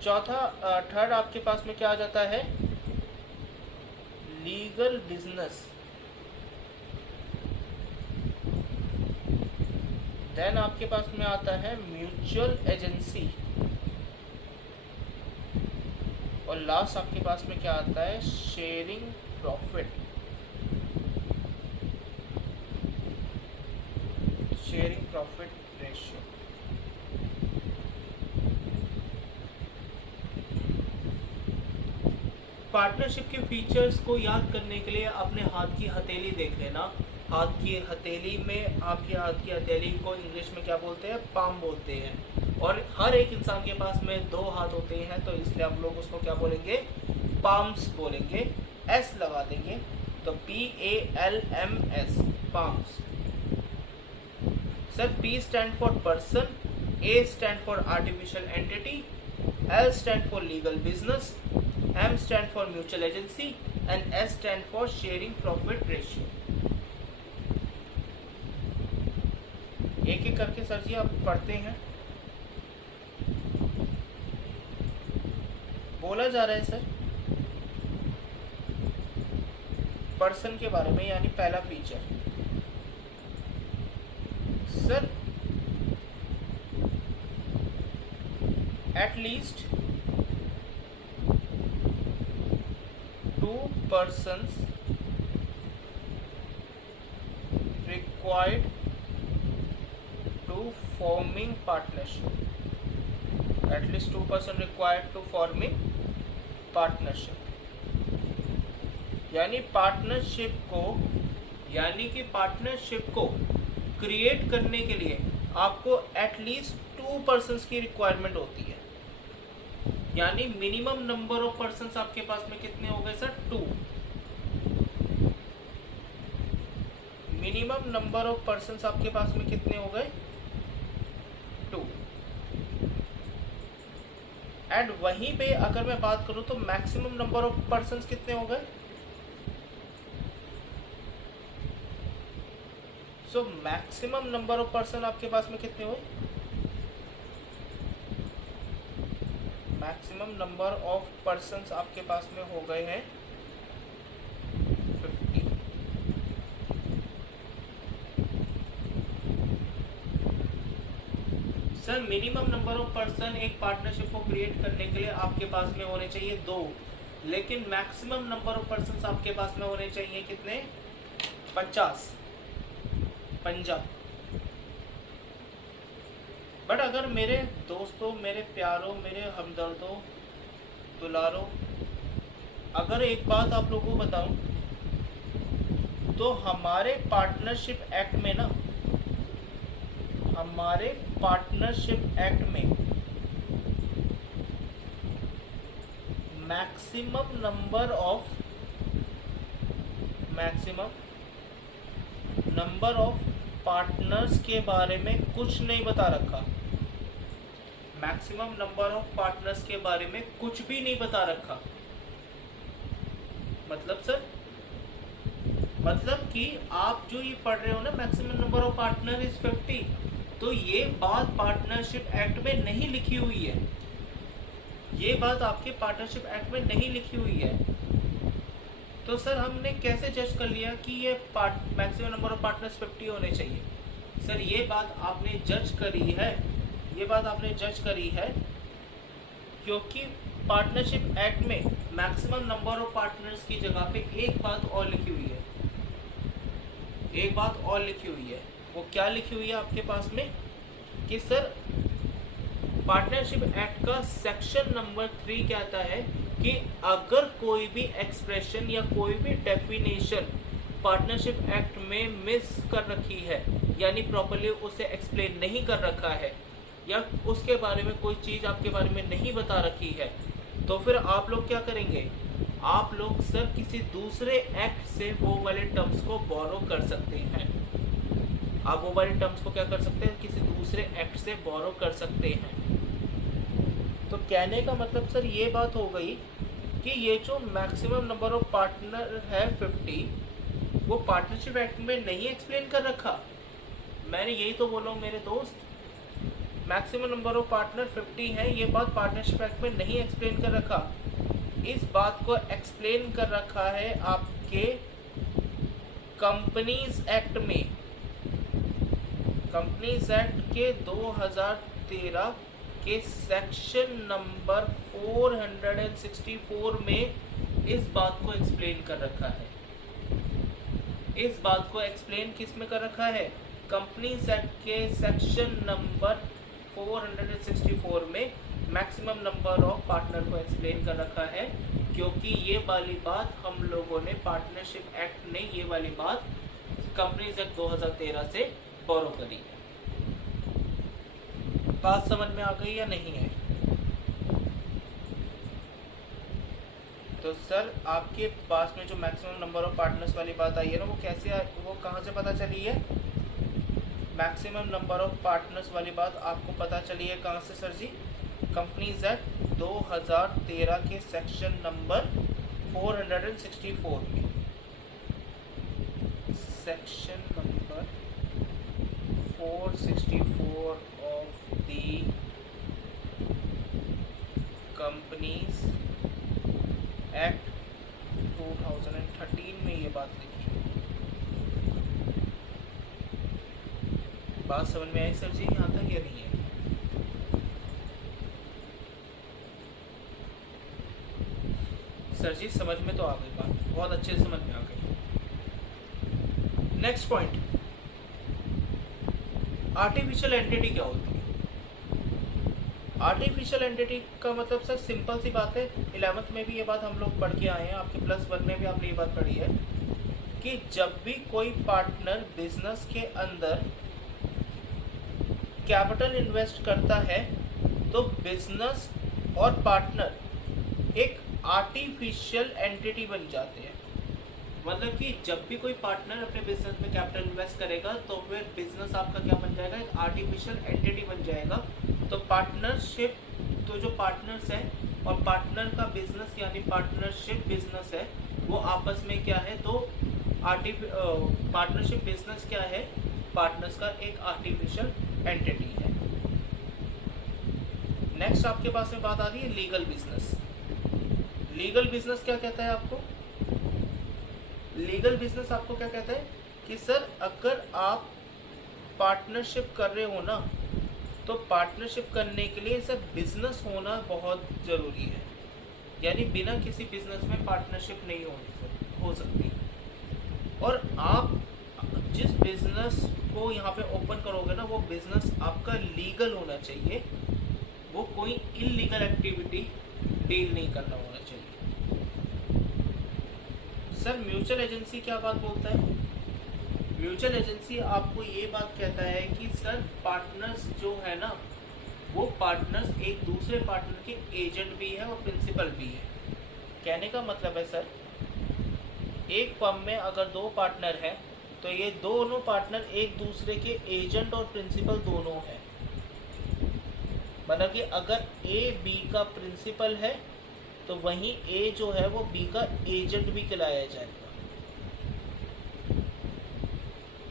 थर्ड आपके पास में क्या आ जाता है? Legal business. देन आपके पास में आता है म्यूचुअल एजेंसी। और लास्ट आपके पास में क्या आता है? Sharing profit. Sharing profit ratio. Partnership के फीचर्स को याद करने के लिए अपने हाथ की हथेली देख लेना। हाथ की हथेली में, आपके हाथ की हथेली को इंग्लिश में क्या बोलते हैं? पाम बोलते हैं। और हर एक इंसान के पास में दो हाथ होते हैं, तो इसलिए हम लोग उसको क्या बोलेंगे? पाम्स बोलेंगे। एस लगा देंगे तो PALMS, palms. Sir, P stand for person, A stand for artificial entity, L stand for legal business, M stand for mutual agency and S stand for sharing profit ratio. एक एक करके sir जी आप पढ़ते हैं। बोला जा रहा है सर पर्सन के बारे में, यानी पहला feature. Sir, at least 2 persons required to forming partnership. At least 2 persons required to forming partnership. यानी पार्टनरशिप को क्रिएट करने के लिए आपको एटलीस्ट 2 पर्सन्स की रिक्वायरमेंट होती है। यानी मिनिमम नंबर ऑफ पर्सन्स आपके पास में कितने हो गए sir? 2। Minimum number of persons आपके पास में कितने हो गए? 2। एंड वहीं पे अगर मैं बात करूं तो मैक्सिमम नंबर ऑफ पर्सन्स कितने हो गए? So maximum number of person आपके पास में कितने हुए? मैक्सिमम नंबर ऑफ पर्सन्स आपके पास में हो गए हैं 50। Sir, minimum number of person एक पार्टनरशिप को क्रिएट करने के लिए आपके पास में होने चाहिए 2, लेकिन मैक्सिमम नंबर ऑफ पर्सन्स आपके पास में होने चाहिए कितने? 50। बट अगर मेरे दोस्तों, मेरे प्यारों, मेरे हमदर्दों, दुलारों, अगर एक बात आप लोगों को बताऊं तो हमारे पार्टनरशिप एक्ट में ना, हमारे पार्टनरशिप एक्ट में मैक्सिमम नंबर ऑफ पार्टनर्स के बारे में कुछ नहीं बता रखा। मैक्सिमम नंबर ऑफ पार्टनर्स के बारे में कुछ भी नहीं बता रखा। मतलब सर, मतलब कि आप जो ये पढ़ रहे हो ना, maximum number of partner is 50, तो ये बात पार्टनरशिप एक्ट में नहीं लिखी हुई है। ये बात आपके पार्टनरशिप एक्ट में नहीं लिखी हुई है। तो सर हमने कैसे जज कर लिया कि ये मैक्सिमम नंबर ऑफ पार्टनर्स 50 होने चाहिए? सर ये बात आपने जज करी है, ये बात आपने जज करी है क्योंकि पार्टनरशिप एक्ट में मैक्सिमम नंबर ऑफ पार्टनर्स की जगह पे एक बात और लिखी हुई है, एक बात और लिखी हुई है। वो क्या लिखी हुई है आपके पास में कि सर पार्टनरशिप एक्ट का सेक्शन नंबर 3 कहता है कि अगर कोई भी एक्सप्रेशन या कोई भी डेफिनेशन पार्टनरशिप एक्ट में मिस कर रखी है, यानी प्रॉपर्ली उसे एक्सप्लेन नहीं कर रखा है, या उसके बारे में कोई चीज़ आपके बारे में नहीं बता रखी है, तो फिर आप लोग क्या करेंगे? आप लोग सर किसी दूसरे एक्ट से वो वाले टर्म्स को बोरो कर सकते हैं। आप वो वाले टर्म्स को क्या कर सकते हैं? किसी दूसरे एक्ट से बोरो कर सकते हैं। तो कहने का मतलब सर ये बात हो गई कि ये जो मैक्सिमम नंबर ऑफ पार्टनर है 50, वो पार्टनरशिप एक्ट में नहीं एक्सप्लेन कर रखा। मैंने यही तो बोला हूँ मेरे दोस्त, मैक्सिमम नंबर ऑफ पार्टनर 50 है, ये बात पार्टनरशिप एक्ट में नहीं एक्सप्लेन कर रखा। इस बात को एक्सप्लेन कर रखा है आपके कंपनीज एक्ट में। कंपनीज एक्ट के 2013 के सेक्शन नंबर 464 में इस बात को एक्सप्लेन कर रखा है। इस बात को एक्सप्लेन किस में कर रखा है? कंपनीज एक्ट के सेक्शन नंबर 464 में मैक्सिमम नंबर ऑफ पार्टनर को एक्सप्लेन कर रखा है, क्योंकि ये वाली बात हम लोगों ने पार्टनरशिप एक्ट ने ये वाली बात कंपनीज एक्ट 2013 से बोरो करी है। बात समझ में आ गई या नहीं है? तो सर आपके पास में जो मैक्सिमम नंबर ऑफ पार्टनर्स वाली बात आई है ना, वो कैसे वो कहाँ से पता चली है? मैक्सिमम नंबर ऑफ पार्टनर्स वाली बात आपको पता चली है कहाँ से सर जी? कंपनीज एक्ट 2013 के सेक्शन नंबर 464 में। Section number 464 of the companies act 2013 में ये बात लिखी है। बात समझ में आई सर जी यहाँ तक या नहीं है? सर जी समझ में तो आ गई बात, बहुत अच्छे से समझ में आ गई। नेक्स्ट पॉइंट, आर्टिफिशियल एंटिटी क्या होती है? आर्टिफिशियल एंटिटी का मतलब सर सिंपल सी बात है, 11th में भी ये बात हम लोग पढ़ के आए हैं, आपके +1 में भी आपने ये बात पढ़ी है कि जब भी कोई पार्टनर बिजनेस के अंदर कैपिटल इन्वेस्ट करता है तो बिजनेस और पार्टनर एक आर्टिफिशियल एंटिटी बन जाते हैं। मतलब कि जब भी कोई पार्टनर अपने बिजनेस में कैपिटल इन्वेस्ट करेगा तो फिर बिजनेस आपका क्या बन जाएगा? एक आर्टिफिशियल एंटिटी बन जाएगा। तो पार्टनरशिप, तो जो पार्टनर्स हैं और पार्टनर का बिजनेस यानी पार्टनरशिप बिजनेस है, वो आपस में क्या है? तो पार्टनरशिप बिजनेस क्या है? पार्टनर्स का एक आर्टिफिशियल एंटिटी है। नेक्स्ट आपके पास में बात आ रही है लीगल बिजनेस। लीगल बिजनेस क्या कहता है आपको? लीगल बिजनेस आपको क्या कहता है कि सर अगर आप पार्टनरशिप कर रहे हो ना, तो पार्टनरशिप करने के लिए सर बिजनेस होना बहुत ज़रूरी है। यानी बिना किसी बिजनेस में पार्टनरशिप नहीं हो सकती। और आप जिस बिजनेस को यहाँ पे ओपन करोगे ना, वो बिजनेस आपका लीगल होना चाहिए, वो कोई इलीगल एक्टिविटी डील नहीं करना होना चाहिए। सर म्यूचुअल एजेंसी क्या बात बोलता है? म्यूचुअल एजेंसी आपको ये बात कहता है कि सर पार्टनर्स जो है ना, वो पार्टनर्स एक दूसरे पार्टनर के एजेंट भी है और प्रिंसिपल भी है। कहने का मतलब है सर, एक फर्म में अगर दो पार्टनर हैं तो ये दोनों पार्टनर एक दूसरे के एजेंट और प्रिंसिपल दोनों हैं। मतलब कि अगर ए बी का प्रिंसिपल है तो वहीं ए जो है वो बी का एजेंट भी कहलाया जाएगा।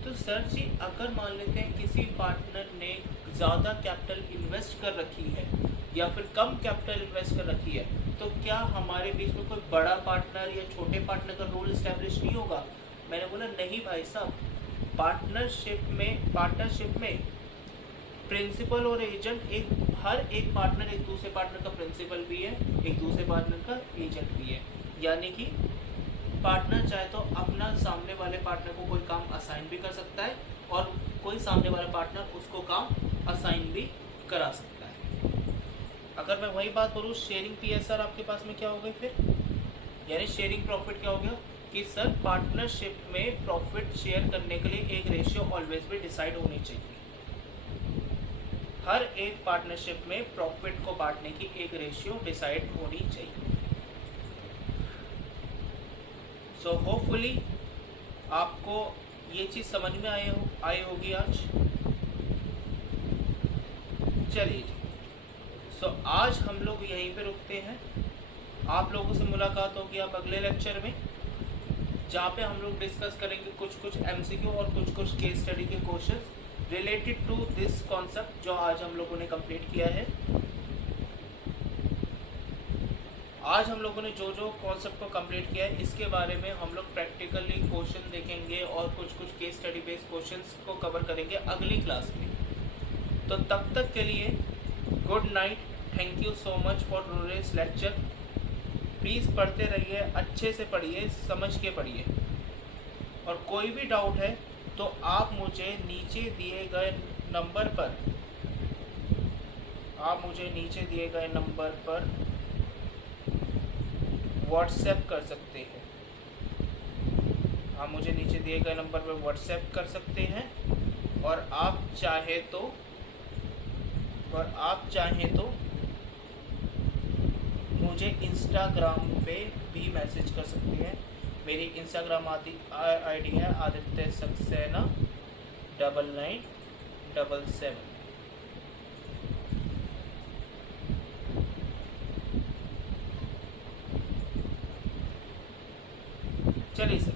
तो सर जी अगर मान लेते हैं किसी पार्टनर ने ज़्यादा कैपिटल इन्वेस्ट कर रखी है या फिर कम कैपिटल इन्वेस्ट कर रखी है, तो क्या हमारे बीच में कोई बड़ा पार्टनर या छोटे पार्टनर का रोल इस्टेब्लिश नहीं होगा? मैंने बोला नहीं भाई साहब, पार्टनरशिप में प्रिंसिपल और एजेंट हर एक पार्टनर एक दूसरे पार्टनर का प्रिंसिपल भी है, एक दूसरे पार्टनर का एजेंट भी है। यानी कि पार्टनर चाहे तो अपना सामने वाले पार्टनर को कोई काम असाइन भी कर सकता है और कोई सामने वाला पार्टनर उसको काम असाइन भी करा सकता है। अगर मैं वही बात बोलूँ, शेयरिंग पीएसआर आपके पास में क्या हो गई फिर, यानी शेयरिंग प्रॉफिट क्या हो गया कि सर पार्टनरशिप में प्रॉफिट शेयर करने के लिए एक रेशियो ऑलवेज भी डिसाइड होनी चाहिए। हर एक पार्टनरशिप में प्रॉफिट को बांटने की एक रेशियो डिसाइड होनी चाहिए। सो होपफुली आपको ये चीज़ समझ में आई होगी आज। चलिए जी, सो आज हम लोग यहीं पे रुकते हैं। आप लोगों से मुलाकात होगी अब अगले लेक्चर में, जहाँ पे हम लोग डिस्कस करेंगे कुछ एमसीक्यू और कुछ केस स्टडी के questions related to this concept जो आज हम लोगों ने कंप्लीट किया है। आज हम लोगों ने जो कॉन्सेप्ट को कंप्लीट किया है इसके बारे में हम लोग प्रैक्टिकली क्वेश्चन देखेंगे और कुछ केस स्टडी बेस्ड क्वेश्चंस को कवर करेंगे अगली क्लास में। तो तब तक के लिए good night, thank you so much for today's lecture. Please पढ़ते रहिए, अच्छे से पढ़िए, समझ के पढ़िए, और कोई भी डाउट है तो आप मुझे नीचे दिए गए नंबर पर व्हाट्सएप कर सकते हैं। आप मुझे नीचे दिए गए नंबर पर व्हाट्सएप कर सकते हैं, और आप चाहे तो मुझे इंस्टाग्राम पे भी मैसेज कर सकते हैं। मेरी इंस्टाग्राम आईडी है आदित्य सक्सेना 9977। चलिए sir,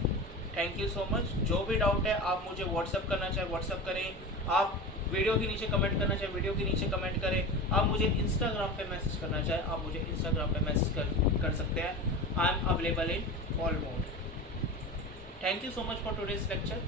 thank you so much. जो भी डाउट है आप मुझे व्हाट्सएप करना चाहे व्हाट्सएप करें, आप वीडियो के नीचे कमेंट करना चाहे वीडियो के नीचे कमेंट करें, आप मुझे इंस्टाग्राम पे मैसेज करना चाहे आप मुझे इंस्टाग्राम पे मैसेज कर सकते हैं। I am available in all mode. Thank you so much for today's lecture.